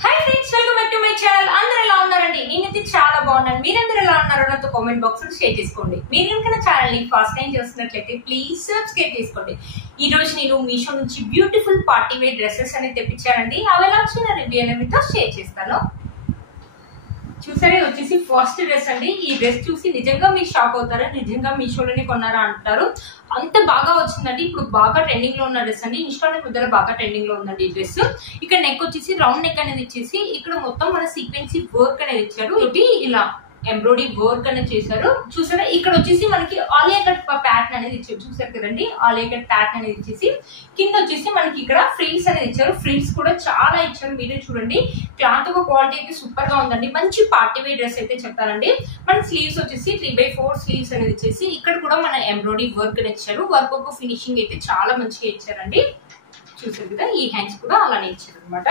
Hi friends, welcome back to my channel. అందరూ ఎలా ఉన్నారండి? నేనైతే చాలా బాగున్నాను. మీరందరూ ఎలా ఉన్నారో నాతో కామెంట్ బాక్స్ లో షేర్ చేసుకోండి. మీరు కనుక నా ఛానల్ ని ఫస్ట్ టైం చూస్తున్నట్లయితే ప్లీజ్ సబ్స్క్రైబ్ చేసుకోండి. ఈ రోజు నేను మీషో నుంచి బ్యూటిఫుల్ పార్టీ వేర్ డ్రెస్సెస్ అనేది తెప్పించానండి. అవి ఎలా వచ్చిన రివ్యూ అనేది మీతో షేర్ చేస్తాను. చూసారే, వచ్చేసి ఫస్ట్ డ్రెస్ అండి. ఈ డ్రెస్ చూసి నిజంగా మీరు షాక్ అవుతారా, నిజంగా మీషోలోనే కొన్నారా అంటారు. అంత బాగా వచ్చిందండి. ఇప్పుడు బాగా ట్రెండింగ్ లో ఉన్న డ్రెస్ అండి. ఇన్స్టాగ్రామ్ ముద్దర బాగా ట్రెండింగ్ లో ఉందండి ఈ డ్రెస్. ఇక్కడ నెక్ వచ్చేసి రౌండ్ నెక్ అనేది ఇచ్చేసి ఇక్కడ మొత్తం మన సీక్వెన్సీ వర్క్ అనేది ఇచ్చారు. ఇది ఇలా ఎంబ్రాయిడరీ వర్క్ అనేది చేశారు. చూసారా, ఇక్కడ వచ్చేసి మనకి ఆలియా కట్ ప్యాటర్న్ అనేది ఇచ్చారు. చూసారు కదండి, ఆలియా కట్ ప్యాటర్న్ అనేది ఇచ్చేసి కింద వచ్చేసి మనకి ఇక్కడ ఫ్రిల్స్ అనేది ఇచ్చారు. ఫ్రిల్స్ కూడా చాలా ఇచ్చారు. మీరే చూడండి, క్లాత్ ఒక క్వాలిటీ అయితే సూపర్ గా ఉందండి. మంచి పార్టీ వేర్ డ్రెస్ అయితే చెప్తారండి. మన స్లీవ్స్ వచ్చేసి 3/4 స్లీవ్స్ అనేది ఇచ్చేసి ఇక్కడ కూడా మన ఎంబ్రాయిడరీ వర్క్ అనేది ఇచ్చారు. వర్క్ ఒక ఫినిషింగ్ అయితే చాలా మంచిగా ఇచ్చారండి. చూసారు కదా, ఈ హ్యాండ్స్ కూడా అలానే ఇచ్చారు అనమాట.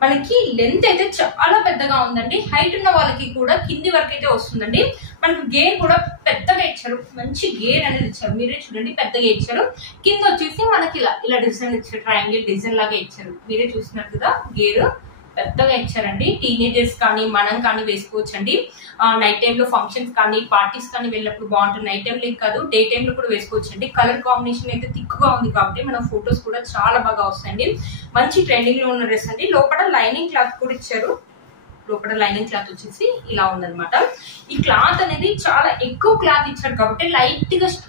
మనకి లెంత్ అయితే చాలా పెద్దగా ఉందండి. హైట్ ఉన్న వాళ్ళకి కూడా కింది వరకు అయితే వస్తుందండి. మనకు గేర్ కూడా పెద్దగా ఇచ్చారు. మంచి గేర్ అనేది ఇచ్చారు. మీరే చూడండి, పెద్దగా ఇచ్చారు. కింద వచ్చేసి మనకి ఇలా డిజైన్ ఇచ్చారు. ట్రయాంగిల్ డిజైన్ లాగా ఇచ్చారు. మీరే చూస్తున్నారు కదా, గేర్ పెద్దగా ఇచ్చారండి. టీనేజర్స్ కానీ మనం కానీ వేసుకోవచ్చండి. నైట్ టైమ్ లో ఫంక్షన్స్ కానీ పార్టీస్ కానీ వెళ్ళినప్పుడు బాగుంటుంది. నైట్ టైం లో కాదు, డే టైమ్ లో కూడా వేసుకోవచ్చండి. కలర్ కాంబినేషన్ అయితే థిక్గా ఉంది కాబట్టి మన ఫొటోస్ కూడా చాలా బాగా వస్తాయండి. మంచి ట్రెండింగ్ లో ఉన్న డ్రెస్ అండి. లోపల లైనింగ్ క్లాత్ కూడా ఇచ్చారు. లోపల లైనింగ్ క్లాత్ వచ్చేసి ఇలా ఉందన్నమాట. ఈ క్లాత్ అనేది చాలా ఎక్కువ క్లాత్ ఇచ్చారు కాబట్టి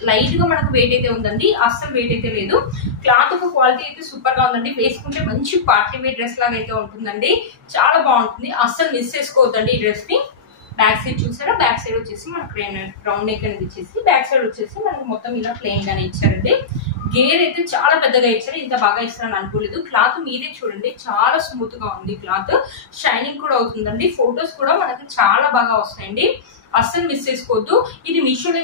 లైట్ గా మనకు వెయిట్ అయితే ఉందండి. అస్సలు వెయిట్ అయితే లేదు. క్లాత్ ఒక క్వాలిటీ అయితే సూపర్ గా ఉందండి. వేసుకుంటే మంచి పార్టీ వేర్ డ్రెస్ లాగా అయితే ఉంటుందండి. చాలా బాగుంటుంది. అస్సలు మిస్ చేసుకోవద్దండి ఈ డ్రెస్ ని. బ్యాక్ సైడ్ చూసారా, బ్యాక్ సైడ్ వచ్చేసి మనకు రౌండ్ నెక్ అనేది ఇచ్చేసి బ్యాక్ సైడ్ వచ్చేసి మనకు మొత్తం ఇలా ప్లెయిన్ గానే ఇచ్చారండి. గేర్ అయితే చాలా పెద్దగా ఇచ్చారు. ఇంత బాగా ఇస్తారని అనుకోలేదు. క్లాత్ మీరే చూడండి, చాలా స్మూత్ గా ఉంది. క్లాత్ షైనింగ్ కూడా అవుతుందండి. ఫొటోస్ కూడా మనకి చాలా బాగా వస్తాయండి. అస్సలు మిస్ చేసుకోవద్దు. ఇది మీషోలో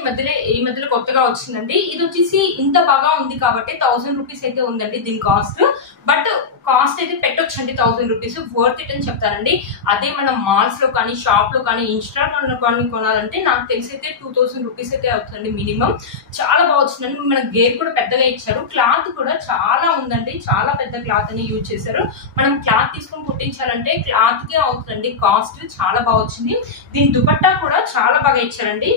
ఈ మధ్యలో కొత్తగా వచ్చిందండి. ఇది వచ్చేసి ఇంత బాగా ఉంది కాబట్టి 1000 రూపీస్ అయితే ఉందండి దీని కాస్ట్. బట్ కాస్ట్ అయితే పెట్టొచ్చండి 1000 రూపీస్. వర్త్ ఇట్ అని చెప్తానండి. అదే మనం మాల్స్ లో కానీ షాప్ లో కానీ ఇన్స్టాగ్రామ్ కానీ కొనాలంటే నాకు తెలిసి అయితే 2000 రూపీస్ అయితే అవుతుంది మినిమం. చాలా బాగా వచ్చిందండి. మన గేర్ కూడా పెద్దగా ఇచ్చారు. క్లాత్ కూడా చాలా ఉందండి. చాలా పెద్ద క్లాత్ అని యూజ్ చేశారు. మనం క్లాత్ తీసుకొని కుట్టించాలంటే క్లాత్ కే అవుతుందండి కాస్ట్. చాలా బాగా వచ్చింది. దీని దుపట్టా కూడా చాలా బాగా ఇచ్చారండి.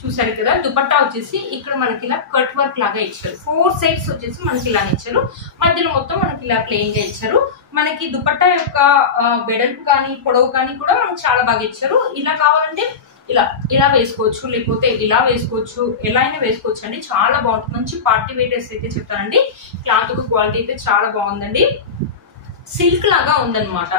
చూసారు కదా, దుపట్టా వచ్చేసి ఇక్కడ మనకి ఇలా కట్ వర్క్ లాగా ఇచ్చారు. 4 సైడ్స్ వచ్చేసి మనకి ఇలా ఇచ్చారు. మధ్యలో మొత్తం మనకి ఇలా ప్లెయిన్ గా ఇచ్చారు. మనకి దుపట్టా యొక్క వెడల్పు కానీ పొడవు కానీ కూడా మనకి చాలా బాగా ఇచ్చారు. ఇలా కావాలంటే ఇలా వేసుకోవచ్చు, లేకపోతే ఇలా వేసుకోవచ్చు, ఎలా అయినా వేసుకోవచ్చు అండి. చాలా బాగుంటుంది. మంచి పార్టీ వేర్ డ్రెస్ అయితే చెప్తానండి. క్లాత్ క్వాలిటీ అయితే చాలా బాగుందండి. సిల్క్ లాగా ఉందన్నమాట.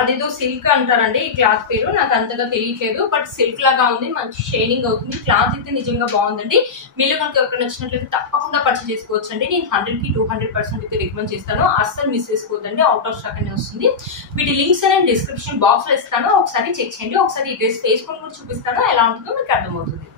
అదేదో సిల్క్ అంటారండి ఈ క్లాత్ పేరు, నాకు అంతగా తెలియట్లేదు. బట్ సిల్క్ లాగా ఉంది. మంచి షైనింగ్ అవుతుంది. క్లాత్ అయితే నిజంగా బాగుందండి. మీరు కనుక ఎవరికి నచ్చినట్లయితే తప్పకుండా పర్చేస్ చేసుకోవచ్చు అండి. నేను 100కి 200% అయితే రికమెండ్ చేస్తాను. అస్సలు మిస్ చేసుకోవద్దండి. అవుట్ ఆఫ్ స్టాక్ అనేది వస్తుంది. వీటి లింక్స్ అనేది డిస్క్రిప్షన్ బాక్స్ లో ఇస్తాను. ఒకసారి చెక్ చేయండి. ఒకసారి ఈ డ్రెస్ వేసుకొని కూడా చూపిస్తాను, ఎలా ఉంటుందో మీకు అర్థమవుతుంది.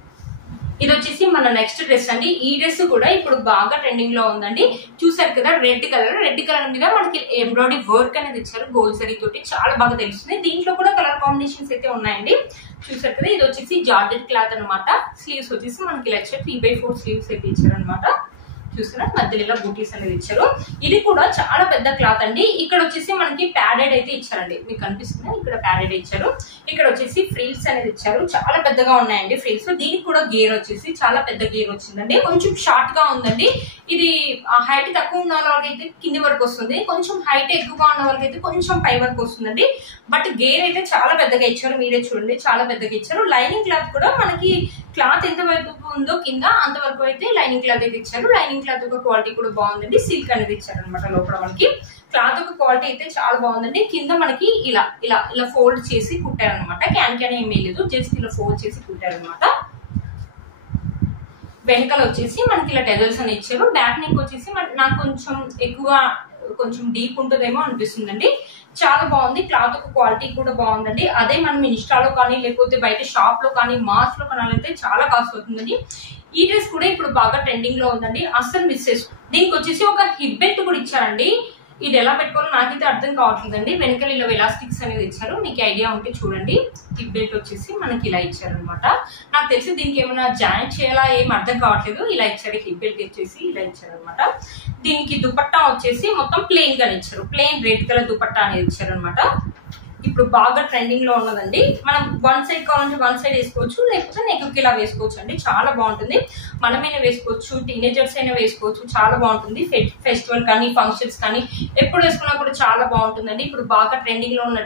ఇది వచ్చేసి మన నెక్స్ట్ డ్రెస్ అండి. ఈ డ్రెస్ కూడా ఇప్పుడు బాగా ట్రెండింగ్ లో ఉందండి. చూసారు కదా, రెడ్ కలర్ మీద మనకి ఎంబ్రాయిడరీ వర్క్ అనేది ఇచ్చారు. గోల్డ్ జరీ తోటి చాలా బాగా తెలుస్తుంది. దీంట్లో కూడా కలర్ కాంబినేషన్స్ అయితే ఉన్నాయండి. చూసారు కదా, ఇది వచ్చేసి జార్జెట్ క్లాత్ అనమాట. స్లీవ్స్ వచ్చేసి మనకి ఇలా 3/4 స్లీవ్స్ అయితే ఇచ్చారు అనమాట. చూసారా, మధ్యలో ఇలా బూటీస్ అనేది ఇచ్చారు. ఇది కూడా చాలా పెద్ద క్లాత్ అండి. ఇక్కడ వచ్చేసి మనకి ప్యాడెడ్ అయితే ఇచ్చారండి. మీకు కనిపిస్తుంది, ఇక్కడ ప్యాడెడ్ ఇచ్చారు. ఇక్కడ వచ్చేసి ఫ్రిల్స్ అనేది ఇచ్చారు. చాలా పెద్దగా ఉన్నాయండి ఫ్రిల్స్. దీనికి కూడా గేర్ వచ్చేసి చాలా పెద్ద గేర్ వచ్చిందండి. కొంచెం షార్ట్ గా ఉందండి. ఇది హైట్ తక్కువ ఉన్న వాళ్ళకైతే కింది వరకు వస్తుంది. కొంచెం హైట్ ఎక్కువగా ఉన్న వాళ్ళకైతే కొంచెం పై వరకు వస్తుందండి. బట్ గేర్ అయితే చాలా పెద్దగా ఇచ్చారు. మీరే చూడండి, చాలా పెద్దగా ఇచ్చారు. లైనింగ్ క్లాత్ కూడా మనకి క్లాత్ ఎంత వరకు ఉందో కింద అంతవరకు అయితే లైనింగ్ క్లాత్ అయితే ఇచ్చారు. లైనింగ్ క్లాత్ ఒక క్వాలిటీ కూడా బాగుందండి. సిల్క్ అనేది ఇచ్చారు అనమాట. లోపల మనకి క్లాత్ ఒక క్వాలిటీ అయితే చాలా బాగుందండి. కింద మనకి ఇలా ఫోల్డ్ చేసి కుట్టారనమాట. క్యాన్ ఏమీ లేదు, జస్ట్ ఇలా ఫోల్డ్ చేసి కుట్టారనమాట. వెనకాల వచ్చేసి మనకి ఇలా టెజల్స్ అని ఇచ్చారు. బ్యాక్ నెక్ వచ్చేసి నాకు కొంచెం డీప్ ఉంటుందేమో అనిపిస్తుందండి. చాలా బాగుంది. క్లాత్ ఒక క్వాలిటీ కూడా బాగుందండి. అదే మనం ఇన్స్టాలో కానీ లేకపోతే బయట షాప్ లో కానీ మాల్స్ లో కొనాలంటే చాలా కాస్ట్ అవుతుందండి. ఈ డ్రెస్ కూడా ఇప్పుడు బాగా ట్రెండింగ్ లో ఉందండి. అస్సలు మిస్ చేసుకో. దీనికి వచ్చేసి ఒక హిప్ బెల్ట్ కూడా ఇచ్చారండి. ఇది ఎలా పెట్టుకోవాలో నాకైతే అర్థం కావట్లేదండి. వెనకాల ఇలా ఎలాస్టిక్స్ అనేది ఇచ్చారు. మీకు ఐడియా ఉంటే చూడండి. హిప్ బెల్ట్ వచ్చేసి మనకి ఇలా ఇచ్చారు అనమాట. నాకు తెలిసి దీనికి ఏమైనా జాయింట్ చేయాలా ఏం అర్థం కావట్లేదు. ఇలా ఇచ్చారు. హిప్ బెల్ట్ వచ్చేసి ఇలా ఇచ్చారు అనమాట. దీనికి దుపట్టా వచ్చేసి మొత్తం ప్లెయిన్ గా ఇచ్చారు. ప్లెయిన్ రెడ్ కలర్ దుపట్టా అనేది ఇచ్చారు అనమాట. ఇప్పుడు బాగా ట్రెండింగ్ లో ఉన్నదండి. మనం వన్ సైడ్ కావాలంటే వన్ సైడ్ వేసుకోవచ్చు, లేకపోతే నెక్ ఇలా వేసుకోవచ్చు అండి. చాలా బాగుంటుంది. మనమైనా వేసుకోవచ్చు, టీనేజర్స్ అయినా వేసుకోవచ్చు. చాలా బాగుంటుంది. ఫెస్టివల్ కానీ ఫంక్షన్స్ కానీ ఎప్పుడు వేసుకున్నా కూడా చాలా బాగుంటుందండి. ఇప్పుడు బాగా ట్రెండింగ్ లో ఉన్న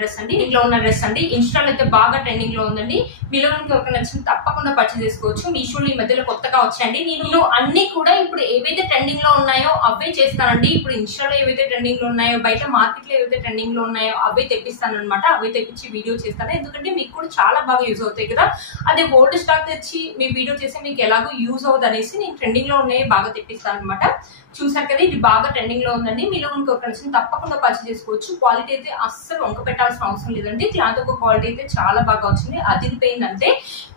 డ్రెస్ అండి. ఇన్స్టాలో అయితే బాగా ట్రెండింగ్ లో ఉందండి. మీలో ఒక నచ్చిన తప్పకుండా పర్చేస్ చేసుకోవచ్చు. మీషోలో ఈ మధ్యలో కొత్తగా వచ్చాయండి. నేను అన్ని కూడా ఇప్పుడు ఏవైతే ట్రెండింగ్ లో ఉన్నాయో అవే చేస్తానండి. ఇప్పుడు ఇన్స్టాలో ఏవైతే ట్రెండింగ్ లో ఉన్నాయో, బయట మార్కెట్ లో ఏవైతే ట్రెండింగ్ లో ఉన్నాయో అవే తెప్పిస్తాను అనమాట. అవి తెప్పించి వీడియో చేస్తాను. ఎందుకంటే మీకు కూడా చాలా బాగా యూజ్ అవుతాయి కదా. అదే ఓల్డ్ స్టాక్ తెచ్చి మీ వీడియో చేస్తే మీకు ఎలాగో యూజ్ అవుతుంది అనేసి నేను ట్రెండింగ్ లో ఉన్నాయి బాగా తెప్పిస్తాను అనమాట. చూసారు కదా, ఇది బాగా ట్రెండింగ్ లో ఉందండి. మీలో ఇంకొక నచ్చిన తప్పకుండా పర్చేస్ చేసుకోవచ్చు. క్వాలిటీ అయితే అస్సలు వంక పెట్టాల్సిన అవసరం లేదండి. క్లాత్ ఒక క్వాలిటీ అయితే చాలా బాగా వచ్చింది. అదిరిపోయిందంటే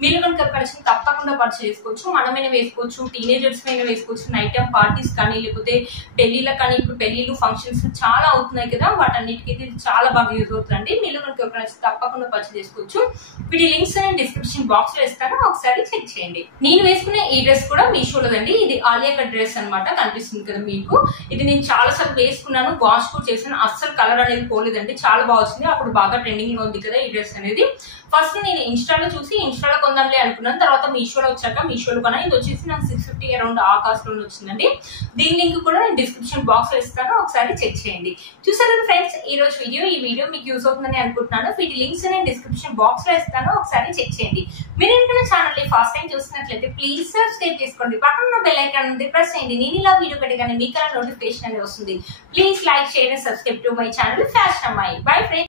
మీలో కనుక నచ్చిన తప్పకుండా పర్చేస్ చేసుకోవచ్చు. మనమైనా వేసుకోవచ్చు, టీనేజర్స్ అయినా వేసుకోవచ్చు. నైట్ టైం పార్టీస్ కానీ లేకపోతే పెళ్లిళ్ళ కానీ, ఇప్పుడు పెళ్లిళ్ళు ఫంక్షన్స్ చాలా అవుతున్నాయి కదా, వాటన్నిటికైతే చాలా బాగా యూజ్ అవుతుందండి. మీలో కనుక నచ్చిన తప్పకుండా పర్చేస్ చేసుకోవచ్చు. వీటి లింక్స్ డిస్క్రిప్షన్ బాక్స్ లో ఇస్తాను, ఒకసారి చెక్ చేయండి. నేను వేసుకునే ఈ డ్రెస్ కూడా మీషోలోదండి. ఇది ఆలియా కట్ డ్రెస్ అనమాట. కనిపిస్తుంది కదా మీకు. ఇది నేను చాలా సార్లు వేసుకున్నాను, వాష్ కూడా చేశాను. అస్సలు కలర్ అనేది పోలేదండి. చాలా బాగా వచ్చింది. అప్పుడు బాగా ట్రెండింగ్ లో ఉంది కదా ఈ డ్రెస్ అనేది. ఫస్ట్ నేను ఇన్స్టాలో చూసి ఇన్స్టాలో కొందాంలే అనుకున్నాను. తర్వాత మీషోలో వచ్చాక మీషోలో కొన్నా. ఇది వచ్చేసి నాకు 650 అరౌండ్ ఆ కాస్ట్ లో వచ్చిందండి. దీని లింక్ కూడా నేను డిస్క్రిప్షన్ బాక్స్ లో ఇస్తాను, ఒకసారి చెక్ చేయండి. చూసారు ఫ్రెండ్స్ ఈ రోజు ఈ వీడియో మీకు యూజ్ అవుతుందని అనుకుంటున్నాను. వీటి లింక్స్ నేను డిస్క్రిప్షన్ బాక్స్ లో ఇస్తాను, ఒకసారి చెక్ చేయండి. మీరు ఏంటంటే ఛానల్ ని ఫస్ట్ టైం చూస్తున్నట్లయితే ప్లీజ్ సబ్స్క్రైబ్ చేసుకోండి. పక్కన బెల్ ఐకాన్ ఉంది, ప్రెస్ చేయండి. నేను ఇలా వీడియో పెట్టగానే మీకు నోటిఫికేషన్ అనేది వస్తుంది. Please like, share and subscribe to my channel fashion అమ్మాయి. Bye friends.